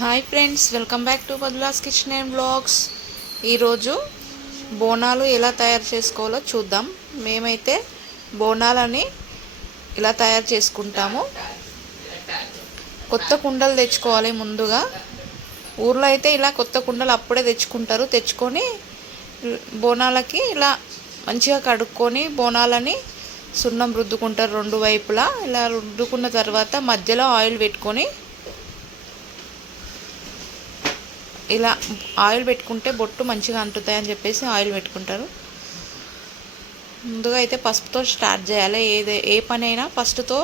Hi friends welcome back to బదులాస్ kitchen and blogs ఈరోజు బోనాలు ఎలా తయారు చేసుకోవాలో చూద్దాం. మేమైతే బోనాలని ఇలా తయారు చేసుకుంటాము కొత్త కుండలు తెచ్చుకోవాలి ముందుగా. ఊర్లో అయితే ఇలా కొత్త కుండలు అప్పుడే తెచ్చుకుంటారు. తెచ్చుకొని బోనాలకి ఇలా మంచిగా కడుక్కొని బోనాలని సున్నం రుద్దుకుంటారు రెండు వైపులా. ఇలా రుద్దుకున్న తర్వాత మధ్యలో ఆయిల్ పెట్టుకొని ఇలా ఆయిల్ పెట్టుకుంటే బొట్టు మంచిగా అంటుతాయని చెప్పేసి ఆయిల్ పెట్టుకుంటారు. ముందుగా అయితే పసుపుతో స్టార్ట్ చేయాలి. ఏదే ఏ పనైనా ఫస్ట్తో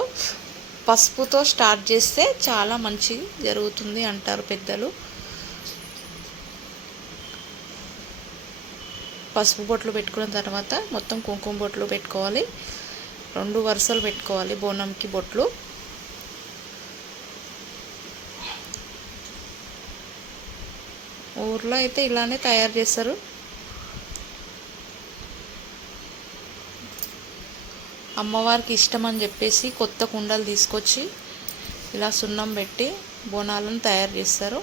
పసుపుతో స్టార్ట్ చేస్తే చాలా మంచి జరుగుతుంది అంటారు పెద్దలు. పసుపు బొట్లు పెట్టుకున్న తర్వాత మొత్తం కుంకుమ బొట్లు పెట్టుకోవాలి. రెండు వరుసలు పెట్టుకోవాలి బోనంకి బొట్లు. ఊర్లో అయితే ఇలానే తయారు చేస్తారు. అమ్మవారికి ఇష్టం అని చెప్పేసి కొత్త కుండలు తీసుకొచ్చి ఇలా సున్నం పెట్టి బోనాలను తయారు చేస్తారు.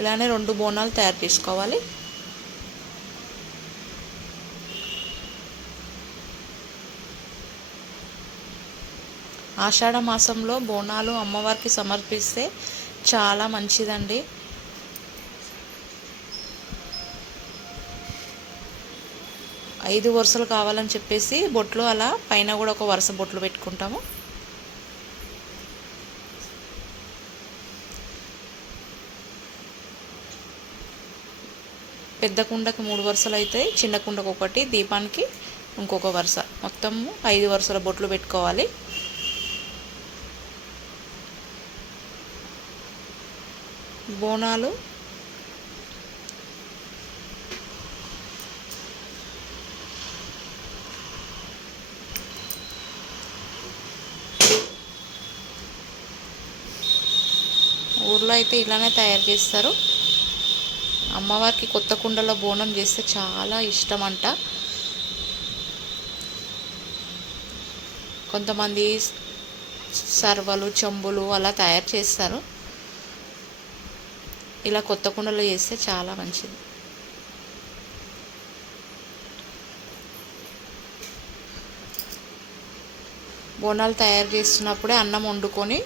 ఇలానే రెండు బోనాలు తయారు చేసుకోవాలి. ఆషాఢ మాసంలో బోనాలు అమ్మవారికి సమర్పిస్తే చాలా మంచిదండి. ఐదు వరుసలు కావాలని చెప్పేసి బొట్లు అలా పైన కూడా ఒక వరుస బొట్లు పెట్టుకుంటాము. పెద్ద కుండకి మూడు వరుసలు అవుతాయి చిన్న కుండకు ఒకటి దీపానికి ఇంకొక వరుస. మొత్తం ఐదు వరుసల బొట్లు పెట్టుకోవాలి. బోనాలు. ఊర్లో అయితే ఇలానే తయారు చేస్తారు. అమ్మవారికి కొత్త కుండలో బోనం చేస్తే చాలా ఇష్టం అంట కొంతమంది సర్వలు చెంబులు అలా తయారు చేస్తారు. ఇలా కొత్త కుండలో చేస్తే చాలా మంచిది. బోనాలు తయారు చేస్తున్నప్పుడే అన్నం వండుకొని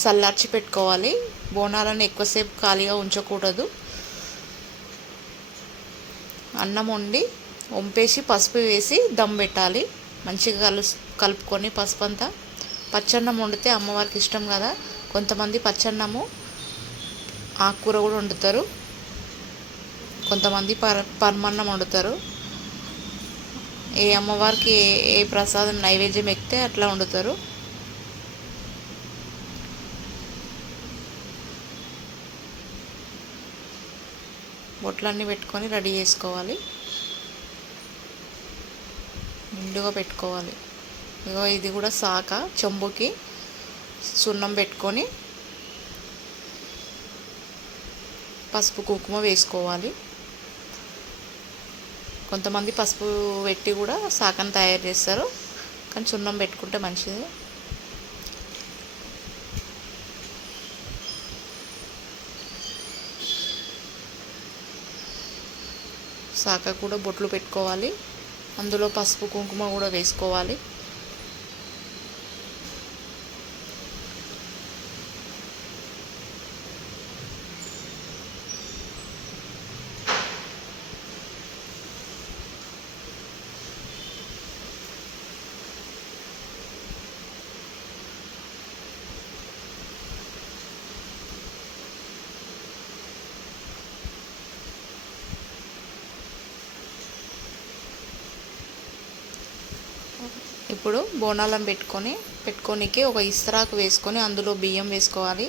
చల్లార్చి పెట్టుకోవాలి. బోనాలను ఎక్కువసేపు ఖాళీగా ఉంచకూడదు. అన్నం వండి వంపేసి పసుపు వేసి దమ్ పెట్టాలి. మంచిగా కలు కలుపుకొని పసుపు అంతా పచ్చన్నం వండితే అమ్మవారికి ఇష్టం కదా. కొంతమంది పచ్చన్నము ఆకుకూర కూడా వండుతారు. కొంతమంది పర పరమన్నం వండుతారు. ఏ అమ్మవారికి ఏ ఏ ప్రసాదం నైవేద్యం ఎక్కితే అట్లా వండుతారు. బొట్లన్నీ పెట్టుకొని రెడీ చేసుకోవాలి. నిండుగా పెట్టుకోవాలి. ఇగో ఇది కూడా సాక చెంబుకి సున్నం పెట్టుకొని పసుపు కుంకుమ వేసుకోవాలి. కొంతమంది పసుపు పెట్టి కూడా సాకం తయారు చేస్తారు. కానీ సున్నం పెట్టుకుంటే మంచిది. సాక కూడా బొట్లు పెట్టుకోవాలి. అందులో పసుపు కుంకుమ కూడా వేసుకోవాలి. ఇప్పుడు బోనాలం పెట్టుకొని పెట్టుకోనికి ఒక ఇస్త్రాకు వేసుకొని అందులో బియ్యం వేసుకోవాలి.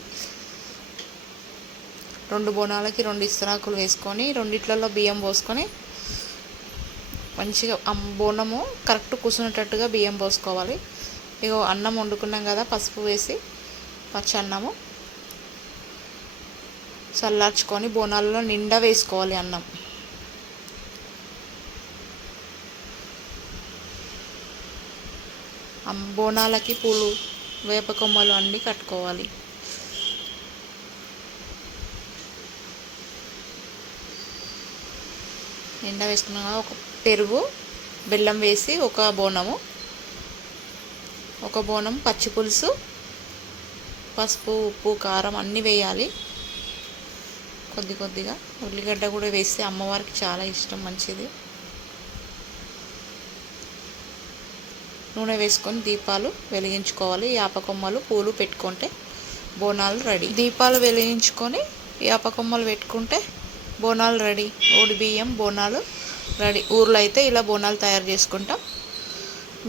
రెండు బోనాలకి రెండు ఇస్త్రాకులు వేసుకొని రెండిట్లలో బియ్యం పోసుకొని మంచిగా బోనము కరెక్ట్ కూర్చునేటట్టుగా బియ్యం పోసుకోవాలి. ఇక అన్నం వండుకున్నాం కదా పసుపు వేసి పచ్చి అన్నము. చల్లార్చుకొని బోనాలలో నిండా వేసుకోవాలి అన్నం. బోనాలకి పూలు వేప కొమ్మలు అన్నీ కట్టుకోవాలి. ఎండ వేసుకున్నాక ఒక పెరుగు బెల్లం వేసి ఒక బోనము ఒక బోనం పచ్చి పులుసు పసుపు ఉప్పు కారం అన్నీ వేయాలి. కొద్ది కొద్దిగా ఉల్లిగడ్డ కూడా వేస్తే అమ్మవారికి చాలా ఇష్టం మంచిది. నూనె వేసుకొని దీపాలు వెలిగించుకోవాలి. యాపకొమ్మలు పూలు పెట్టుకుంటే బోనాలు రెడీ. దీపాలు వెలిగించుకొని యాపకొమ్మలు పెట్టుకుంటే బోనాలు రెడీ. ఓడి బియ్యం బోనాలు రెడీ. ఊర్లో అయితే ఇలా బోనాలు తయారు చేసుకుంటాం.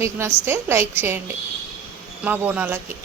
మీకు నచ్చితే లైక్ చేయండి మా బోనాలకి.